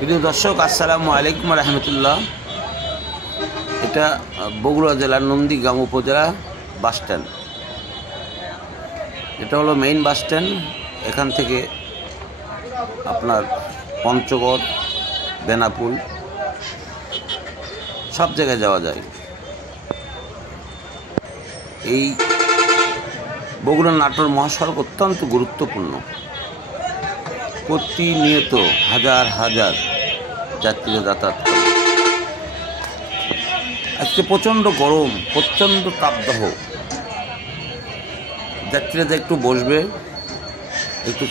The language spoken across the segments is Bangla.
প্রিয় দর্শক, আসসালামু আলাইকুম রহমতুল্লাহ। এটা বগুড়া জেলার নন্দীগ্রাম উপজেলা বাস স্ট্যান্ড। এটা হলো মেইন বাস স্ট্যান্ড। এখান থেকে আপনার পঞ্চগড়, বেনাপুল সব জায়গায় যাওয়া যায়। এই বগুড়া নাটোর মহাসড়ক অত্যন্ত গুরুত্বপূর্ণ। প্রতিনিয়ত হাজার হাজার যাত্রীরা যাতায়াত করে। আজকে প্রচণ্ড গরম, প্রচণ্ড তাপদাহ। যাত্রীরা একটু বসবে, একটু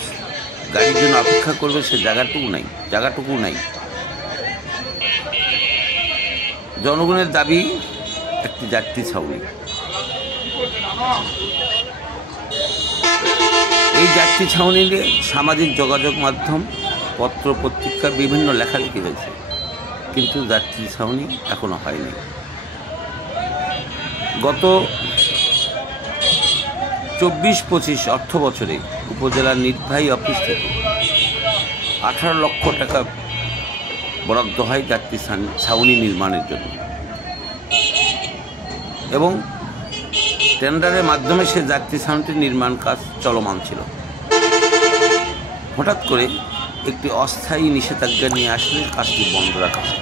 গাড়ির জন্য অপেক্ষা করবে, সে জায়গাটুকু নাই। জনগণের দাবি একটি যাত্রী ছাউনি। এই যাত্রী ছাউনি নিয়ে সামাজিক যোগাযোগ মাধ্যম, পত্র পত্রিকা বিভিন্ন লেখালেখি হয়েছে, কিন্তু যাত্রী ছাউনি এখনো হয়নি। গত 24-25 অর্থ বছরে উপজেলার নির্বাহী অফিস থেকে 18 লক্ষ টাকা বরাদ্দ হয় যাত্রী ছাউনি নির্মাণের জন্য, এবং টেন্ডারের মাধ্যমে সে যাত্রী ছাউনিটির নির্মাণ কাজ চলমান ছিল। হঠাৎ করে একটি অস্থায়ী নিষেধাজ্ঞা নিয়ে আসলে কাজটি বন্ধ রাখা হয়।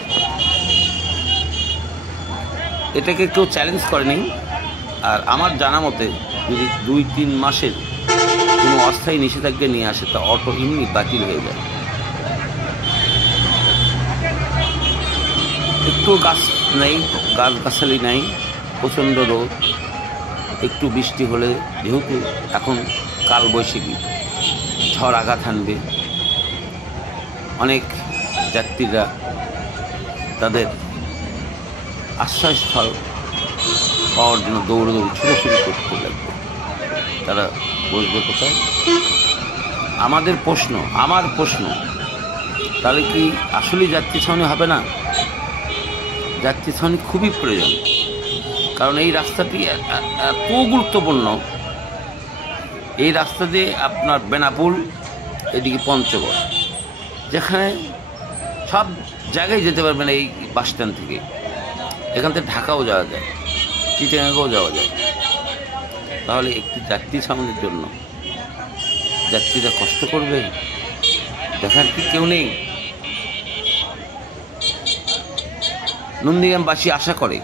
এটাকে কেউ চ্যালেঞ্জ করেনি। আর আমার জানা মতে যদি 2-3 মাসের কোনো অস্থায়ী নিষেধাজ্ঞা নিয়ে আসে, তা অটো এমনি বাতিল হয়ে যায়। একটু গাছ নেই, গাছগাছালি নাই, প্রচণ্ড রোদ। একটু বৃষ্টি হলে, যেহেতু এখন কালবৈশাখী, ঝড় আঘাত হানবে, অনেক যাত্রীরা তাদের আশ্রয়স্থল পাওয়ার জন্য দৌড়াদৌড়ি ছোটাছুটি করতে লাগবে। তারা বসবে কোথায়? আমার প্রশ্ন, তাহলে কি আসলেই যাত্রী ছাউনি হবে না? যাত্রী ছাউনি খুবই প্রয়োজন, কারণ এই রাস্তাটি এত গুরুত্বপূর্ণ। এই রাস্তা দিয়ে আপনার বেনাপুল, এদিকে পঞ্চগড়, যেখানে সব জায়গায় যেতে পারবেন এই বাস স্ট্যান্ড থেকে। এখান থেকে ঢাকাও যাওয়া যায়, চিটাগাংও যাওয়া যায়। তাহলে একটি যাত্রী ছাউনির জন্য যাত্রীরা কষ্ট করবে, দেখার কি কেউ নেই? নন্দীগ্রামবাসী আশা করে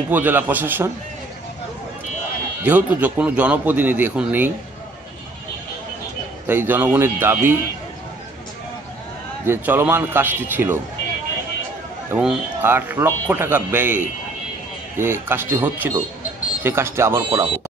উপজেলা প্রশাসন, যেহেতু কোনো জনপ্রতিনিধি এখন নেই, তাই জনগণের দাবি যে চলমান কাজটি ছিল এবং 8 লক্ষ টাকা ব্যয়ে যে কাজটি হচ্ছিল, সে কাজটি আবার করা হোক।